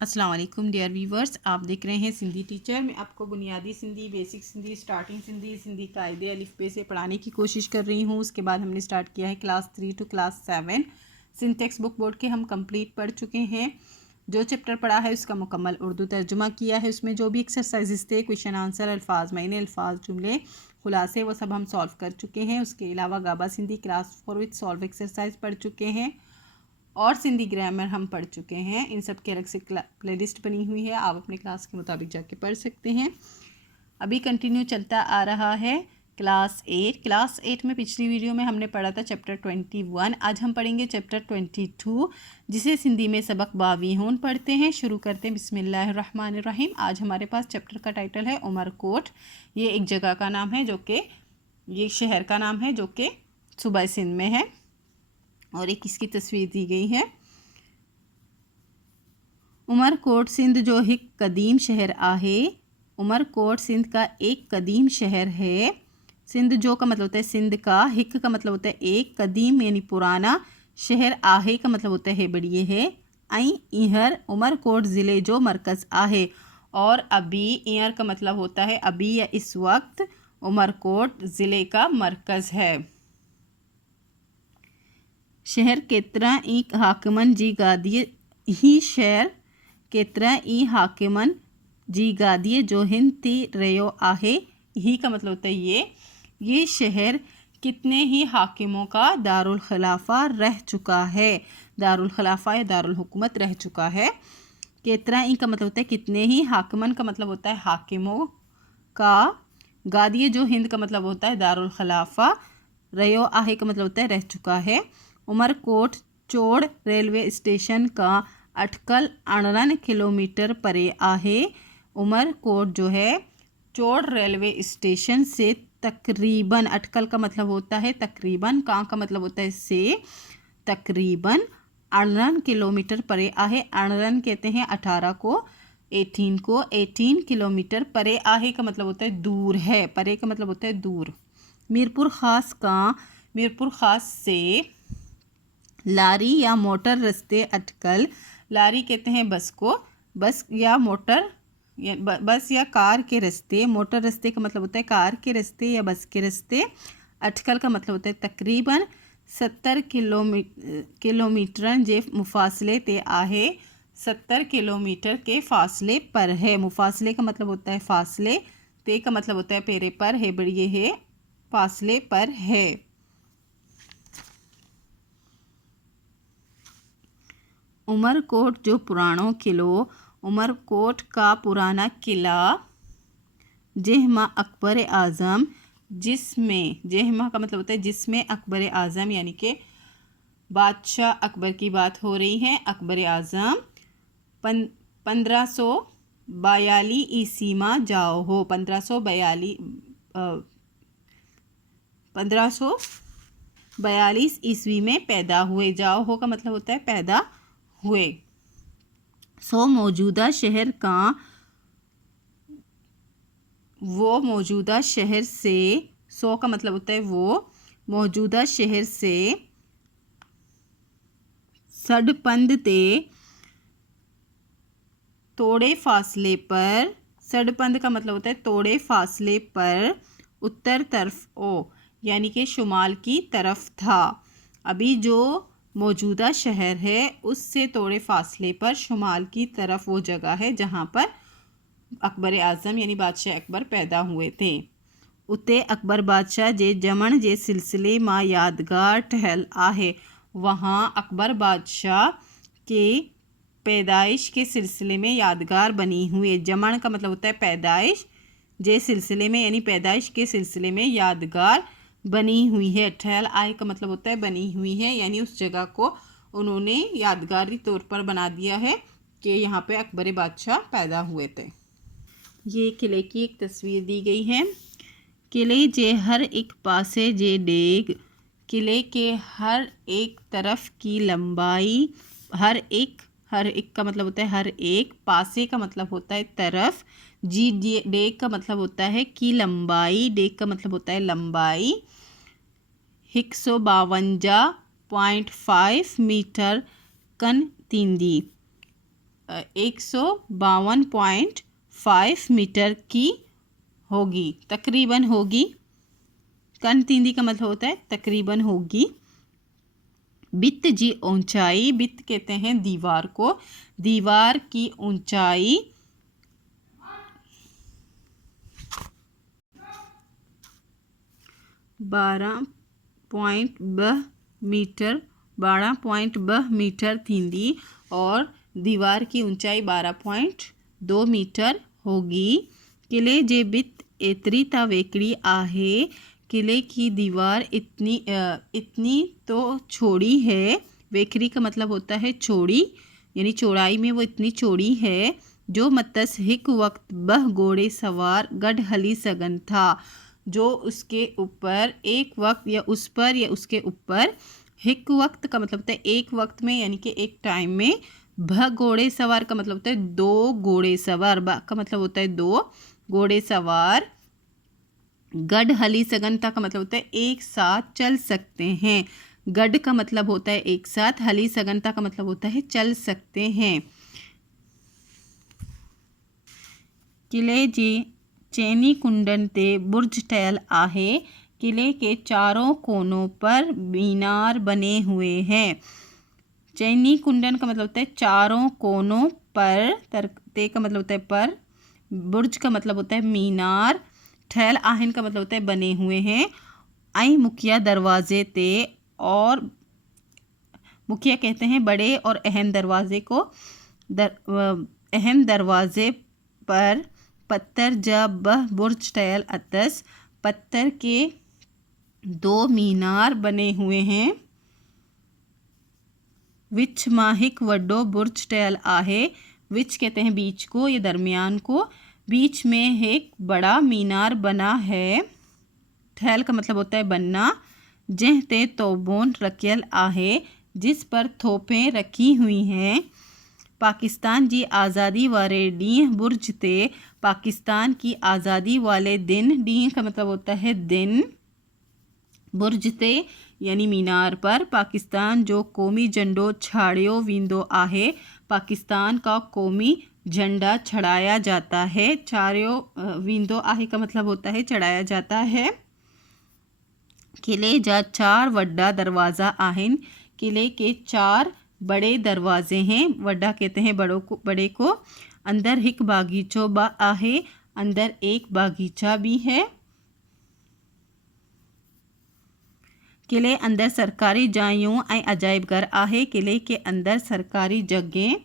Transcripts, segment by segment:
अस्सलाम वालेकुम dear viewers, आप देख रहे हैं सिंधी टीचर। मैं आपको बुनियादी सिंधी, बेसिक सिंधी, स्टार्टिंग सिंधी, सिंधी कायदे अलिफ से पढ़ाने की कोशिश कर रही हूँ। उसके बाद हमने स्टार्ट किया है class 3 to class 7। Sindh text book board के हम कंप्लीट पढ़ चुके हैं। जो चैप्टर पढ़ा है उसका मुकम्मल उर्दू तर्जुमा किया है। उसमें जो भी एक्सरसाइजेस थे, क्वेश्चन आंसर, अल्फाज मायने, अल्फाज, जुमले, खुलासे, वो सब हम सॉल्व कर चुके हैं। उसके अलावा गाबा सिंधी क्लास 4 विथ सॉल्व एक्सरसाइज पढ़ चुके हैं और सिंधी ग्रामर हम पढ़ चुके हैं। इन सब की अलग से प्लेलिस्ट बनी हुई है, आप अपने क्लास के मुताबिक जाके पढ़ सकते हैं। अभी कंटिन्यू चलता आ रहा है क्लास 8। क्लास 8 में पिछली वीडियो में हमने पढ़ा था चैप्टर 21। आज हम पढ़ेंगे चैप्टर 22, जिसे सिंधी में सबक 22 पढ़ते हैं। शुरू करते हैं बिस्मिल्लाहिर्रहमानिर्रहीम। आज हमारे पास चैप्टर का टाइटल है उमरकोट। ये एक जगह का नाम है जो कि ये शहर का नाम है जो कि सूबा सिंध में है, और एक इसकी तस्वीर दी गई है। उमरकोट सिंध जो एक कदीम शहर आहे। उमरकोट सिंध का एक कदीम शहर है। सिंध जो का मतलब होता है सिंध का, हिक का मतलब होता है एक, कदीम यानी पुराना, शहर आहे का मतलब होता है बढ़िए है। आई इहर उमरकोट ज़िले जो मरकज़ आहे। और अभी इहर का मतलब होता है अभी या इस वक्त। उमरकोट ज़िले का मरकज़ है। शहर केतिरा ई हाकिमन जी गादी ही शहर केतिरा ई हाकिमन जी गादी जो हिंद थी रयो आहे। ही का मतलब होता है ये शहर कितने ही हाकिमों का दारुल खिलाफा रह चुका है। दारुल खिलाफा या दारुल हुकूमत रह चुका है। केतिरा ई का मतलब होता है कितने ही, हाकिमन का मतलब होता है हाकिमों का, गादिए जो हिंद का मतलब होता है दारुल खिलाफा, रयो आहे का मतलब होता है रह चुका है। उमरकोट चौड़ रेलवे स्टेशन का अटकल 18 किलोमीटर परे आहे। उमरकोट जो है चौड़ रेलवे स्टेशन से तकरीबन, अटकल का मतलब होता है तकरीबन, का मतलब होता है से, तकरीबन 18 किलोमीटर परे आहे। 18 कहते हैं 18 को, 18 किलोमीटर परे आहे का मतलब होता है दूर है। परे का मतलब होता है दूर। मीरपुर ख़ास से लारी या मोटर रास्ते अटकल, लारी कहते हैं बस को, बस या मोटर बस या कार के रास्ते, मोटर रास्ते का मतलब होता है कार के रास्ते या बस के रास्ते, अटकल का मतलब होता है तकरीबन 70 किलोमीटर जे मुफासले ते आहे। 70 किलोमीटर के फासले पर है। मुफासले का मतलब होता है फासले, ते का मतलब होता है पेरे पर, है बढ़िए है, फासले पर है। उमरकोट जो पुरानो किलो, उमरकोट का पुराना किला, जेहमा अकबर आज़म, जिसमें, जेहमा का मतलब होता है जिसमें, अकबर आज़म यानी कि बादशाह अकबर की बात हो रही है। अकबर आज़म 1542 ईस्वी में जाओ हो। 1542 ईस्वी में पैदा हुए। जाओ हो का मतलब होता है पैदा हुए। सो मौजूदा शहर का, वो मौजूदा शहर से, सो का मतलब होता है वो, मौजूदा शहर से सड़पंद ते थोड़े फासले पर, सड़पंद का मतलब होता है थोड़े फासले पर, उत्तर तरफ ओ यानी कि शुमाल की तरफ था। अभी जो मौजूदा शहर है उससे थोड़े फासले पर शुमाल की तरफ वो जगह है जहाँ पर अकबर आज़म यानी बादशाह अकबर पैदा हुए थे। उते अकबर बादशाह जे जमण जे सिलसिले में यादगार ठहल आहे। वहाँ अकबर बादशाह के पैदाइश के सिलसिले में यादगार बनी हुई है। जमण का मतलब होता है पैदाइश, जे सिलसिले में यानी पैदाइश के सिलसिले में यादगार बनी हुई है। ठहल आए का मतलब होता है बनी हुई है, यानी उस जगह को उन्होंने यादगारी तौर पर बना दिया है कि यहाँ पे अकबर बादशाह पैदा हुए थे। ये किले की एक तस्वीर दी गई है। किले जे हर एक पासे जे डेग, किले के हर एक तरफ की लंबाई, हर एक का मतलब होता है हर एक, पासे का मतलब होता है तरफ, जी डेग का मतलब होता है की लंबाई, डेग का मतलब होता है लंबाई, 152.5 मीटर कन तींदी। 152.5 मीटर की होगी, तकरीबन होगी। कन तींदी का मतलब होता है तकरीबन होगी। बित्त जी ऊंचाई, बित्त कहते हैं दीवार को, दीवार की ऊंचाई 12.2 मीटर, 12.2 मीटर थींदी और दीवार की ऊंचाई 12.2 मीटर होगी। किले जे बित्त एतरी ता वेकड़ी आहे, किले की दीवार इतनी तो चौड़ी है। वेकड़ी का मतलब होता है चौड़ी, यानी चौड़ाई में वो इतनी चौड़ी है। जो मतस हिक वक्त बह घोड़े सवार गढ़ हली सगन था, जो उसके ऊपर एक वक्त या उस पर या उसके ऊपर, हिक वक्त का मतलब होता है एक वक्त में यानी कि एक टाइम में, भ घोड़े सवार का मतलब होता है दो घोड़े सवार, ब का मतलब होता है दो घोड़े सवार, गढ़ हली सगनता का मतलब होता है एक साथ चल सकते हैं। गढ़ का मतलब होता है एक साथ, हली सगनता का मतलब होता है चल सकते हैं। किले जी चैनी कुंडन ते बुर्ज टहल आहे, किले के चारों कोनों पर मीनार बने हुए हैं। चैनी कुंडन का मतलब होता है चारों कोनों पर, ते का मतलब होता है पर, बुर्ज का मतलब होता है मीनार, ठहल आहन का मतलब होता है बने हुए हैं। आई मुखिया दरवाजे ते, और मुखिया कहते हैं बड़े और अहम दरवाजे को, अहम दरवाजे पर पत्थर जब बह बुर्ज टहल अतस, पत्थर के दो मीनार बने हुए हैं। विच माहिक वड्डो बुर्ज टहल आहे, विच कहते हैं बीच को या दरमियान को, बीच में एक बड़ा मीनार बना है। ठहल का मतलब होता है बनना। जह ते तोबोन रखियल आहे, जिस पर थोपें रखी हुई हैं। पाकिस्तान जी आज़ादी वाले ॾींहुं बुर्ज ते, पाकिस्तान की आज़ादी वाले दिन, ॾींहुं का मतलब होता है दिन, बुर्ज ते यानी मीनार पर पाकिस्तान जो क़ौमी झंडो छाड़ियो वींदो आहे, पाकिस्तान का कौमी झंडा चढ़ाया जाता है। छाड़ियो वींदो आहे का मतलब होता है चढ़ाया जाता है। किले जा चार वड्डा दरवाज़ा आहिन, किले के चार बड़े दरवाजे हैं। वड्डा कहते हैं बड़े को। अंदर हिक बागीचो बा आहे, अंदर एक बागीचा भी है। किले अंदर सरकारी जायूं ऐं अजायब घर आहे, किले के अंदर सरकारी जगह,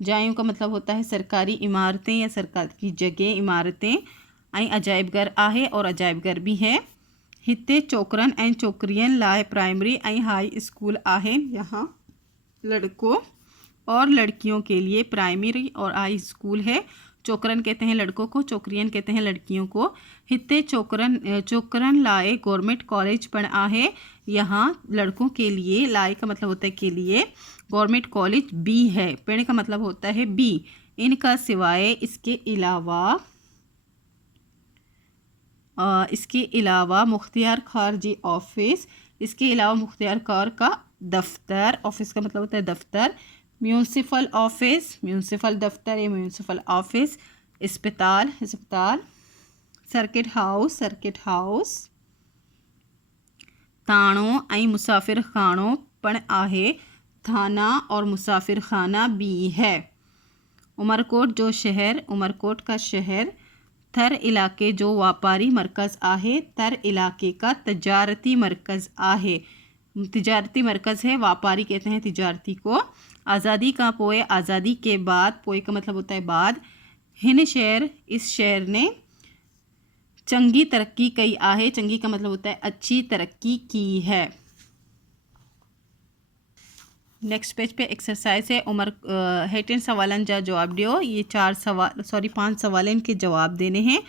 जायूं का मतलब होता है सरकारी इमारतें या सरकारी जगह इमारतें, ऐं अजायब घर आहे और अजायब घर भी है। हिते छोकरन ऐं छोकरियन लाए प्राइमरी ऐं हाई स्कूल आहिनि, यहाँ लड़कों और लड़कियों के लिए प्राइमरी और हाई स्कूल है। छोकरन कहते हैं लड़कों को, छोकरियन कहते हैं लड़कियों को। हिते छोकरन लाए गवर्नमेंट कॉलेज पण आहे, यहाँ लड़कों के लिए, लाए का मतलब होता है के लिए, गवर्नमेंट कॉलेज बी है, पिण का मतलब होता है बी। इनका सिवाय इसके अलावा मुख्तियार खार जी ऑफिस, इसके अलावा मुख्तियार खार का दफ्तर, ऑफिस का मतलब होता है दफ्तर, म्यूनसिपल ऑफिस, म्यूनसिपल दफ्तर या म्यूनसिपल ऑफिस, अस्पताल, सर्किट हाउस, ताणो ऐं मुसाफिर खानो पण आहे, थाना और मुसाफिर खाना भी है। उमरकोट का शहर, थर इलाके जो व्यापारी मरकज़ आहे, थर इलाके का तजारती मरकज़ आहे, तिजारती मरकज़ है, व्यापारी कहते हैं तिजारती को। आज़ादी का पोए, आज़ादी के बाद, पोए का मतलब होता है बाद। हिन शहर, इस शहर ने चंगी तरक्की कई आहे, चंगी का मतलब होता है अच्छी तरक्की की है। नेक्स्ट पेज पे एक्सरसाइज है, हेठिन सवालन जा जवाब दियो। ये 5 सवालन के जवाब देने हैं।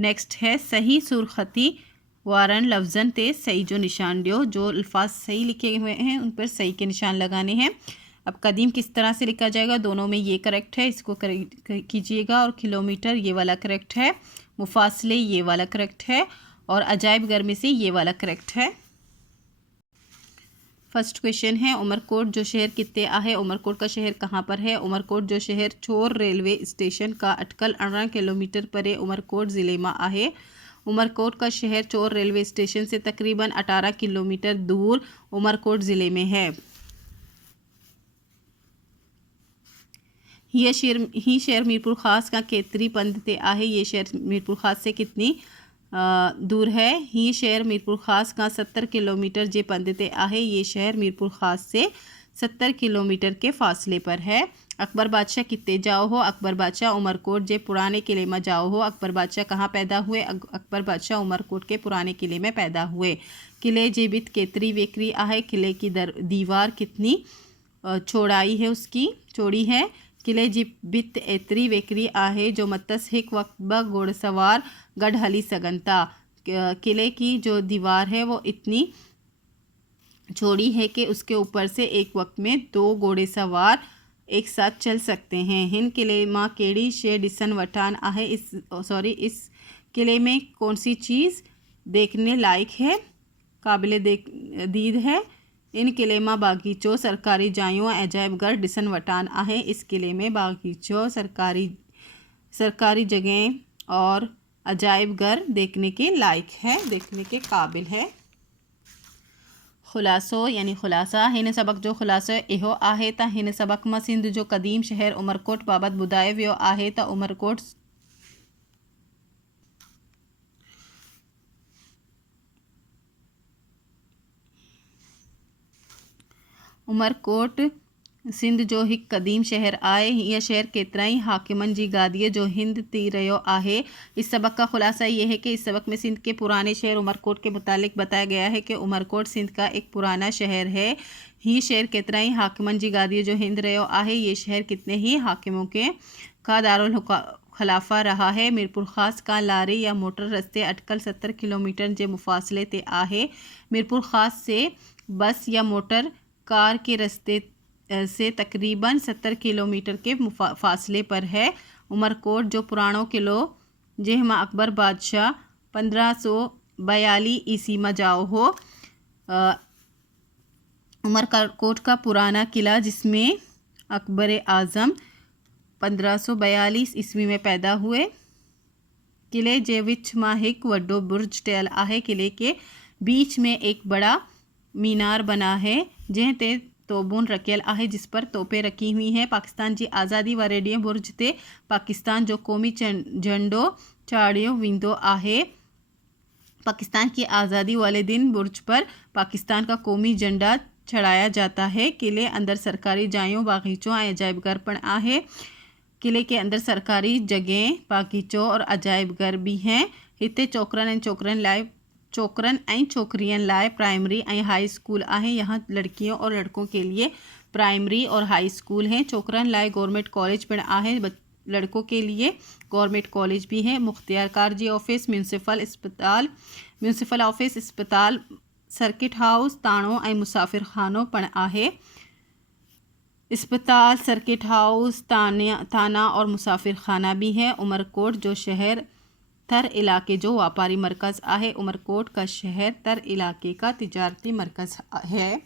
नेक्स्ट है सही सुरखती वारन लफ्ज़न ते सही जो निशान दियो, जो अल्फाज सही लिखे हुए हैं उन पर सही के निशान लगाने हैं। अब कदीम किस तरह से लिखा जाएगा, दोनों में ये करेक्ट है, इसको करेक्ट कीजिएगा। और किलोमीटर ये वाला करेक्ट है, मुफासले ये वाला करेक्ट है, और अजायब घर में से ये वाला करेक्ट है। फर्स्ट क्वेश्चन है उमरकोट जो शहर कितने आहे। उमरकोट का शहर कहाँ पर है। उमरकोट जो शहर छोर रेलवे स्टेशन का अटकल 18 किलोमीटर परे उमरकोट ज़िले में आहे। उमरकोट का शहर चोर रेलवे स्टेशन से तकरीबन 18 किलोमीटर दूर उमरकोट ज़िले में है। ही शहर मीरपुर ख़ास का केतरी पंध ते आहे। ये शहर मीरपुर ख़ास से कितनी दूर है। ही शहर मीरपुर ख़ास का 70 किलोमीटर जे पंध ते आहे। ये शहर मीरपुर ख़ास से 70 किलोमीटर के फासले पर है। अकबर बादशाह कितने जाओ हो। अकबर बादशाह उमरकोट जे पुराने किले में जाओ हो। अकबर बादशाह कहाँ पैदा हुए। अकबर बादशाह उमरकोट के पुराने किले में पैदा हुए। किले जे बित केतरी वेकरी आहे। किले की दीवार कितनी चौड़ाई है, उसकी चौड़ी है। किले जी बित एतरी वेकरी आहे जो मतस हिक वक्त ब घोड़सवार गढ़ हली सगनता। किले की जो दीवार है वो इतनी चौड़ी है कि उसके ऊपर से एक वक्त में 2 घोड़े सवार एक साथ चल सकते हैं। हिन किले माँ केड़ी शे डिसन वटान आहे। इस किले में कौन सी चीज़ देखने लायक है, काबिल दीद है। इन किले में बागीचों सरकारी जायों अजायबघर डिसन वटान आहे। इस किले में बागीचों सरकारी जगह और अजायबघर देखने के लायक है, देखने के काबिल है। खुलासो यानी खुलासा। हिन सबक जो खुलासो इहो आहे त हिन सबक में सिंध जो कदीम शहर उमरकोट बाबत ॿुधायो वियो आहे त उमरकोट सिंध जो हिकु क़दीम शहर आहे। यह शहर केतिराई हाकिमन जी गादीअ जो हिंद थी रहियो आहे। इस सबक का खुलासा ये है कि इस सबक में सिंध के पुराने शहर उमरकोट के मुतालिक बताया गया है कि उमरकोट सिंध का एक पुराना शहर है। ही शहर केतिराई हाकिमन जी गादीअ जो हिंद रहियो आहे। ये शहर कितने ही हाकिमों के का दारुल खिलाफा रहा है। मीरपुर ख़ास का लारी या मोटर रस्ते अटकल 70 किलोमीटर जे मुफासले ते आहे। मीरपुर ख़ास से बस या मोटर कार के रस्ते से तकरीबन 70 किलोमीटर के फासले पर है। उमरकोट जो पुरानो किलो जंहिंमां अकबर बादशाह 1542 ईस्वी में जाओ हो। उमरकोट का पुराना किला जिसमें अकबर आज़म 1542 ईस्वी में पैदा हुए। किले जे विच मां हिकु वड्डो बुर्ज ठहियल आहे। किले के बीच में एक बड़ा मीनार बना है जंहिं ते तोबून रखियल आहे, जिस पर तोपें रखी हुई हैं। पाकिस्तान की आज़ादी वारे ॾींहुं बुर्ज ते पाकिस्तान जो क़ौमी झंडो चाढ़ियो वेंदो आहे। पाकिस्तान की आज़ादी वाले दिन बुर्ज पर पाकिस्तान का कौमी झंडा चढ़ाया जाता है। किले अंदर सरकारी जायों बागीचों ऐं अजायबघर पण आहे। किले के अंदर सरकारी जगह बागीचों और अजायबघर भी हैं। हिते चोकरन ऐं छोकरियन लाए प्राइमरी ऐं हाई स्कूल आहे। यहाँ लड़कियों और लड़कों के लिए प्राइमरी और हाई स्कूल हैं। चोकरन लाए गवर्नमेंट कॉलेज पण आहे। लड़कों के लिए गवर्नमेंट कॉलेज भी है। मुख्तियार कारजी ऑफिस, म्यूनसिपल ऑफिस, अस्पताल, सर्किट हाउस, ताणो ऐं मुसाफिर खानो पण आहे। अस्पताल, सर्किट हाउस, थाना और मुसाफिर खाना भी है। उमरकोट जो शहर थर इलाके जो व्यापारी मरकज़ आहे। उमरकोट का शहर थर इलाके का तिजारती मरकज़ है।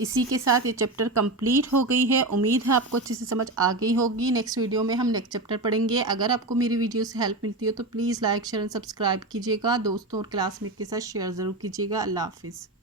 इसी के साथ ये चैप्टर कंप्लीट हो गई है। उम्मीद है आपको अच्छे से समझ आ गई होगी। नेक्स्ट वीडियो में हम नेक्स्ट चैप्टर पढ़ेंगे। अगर आपको मेरी वीडियो से हेल्प मिलती हो तो please like share and subscribe कीजिएगा। दोस्तों और क्लासमेट के साथ शेयर ज़रूर कीजिएगा। अल्लाह हाफिज़।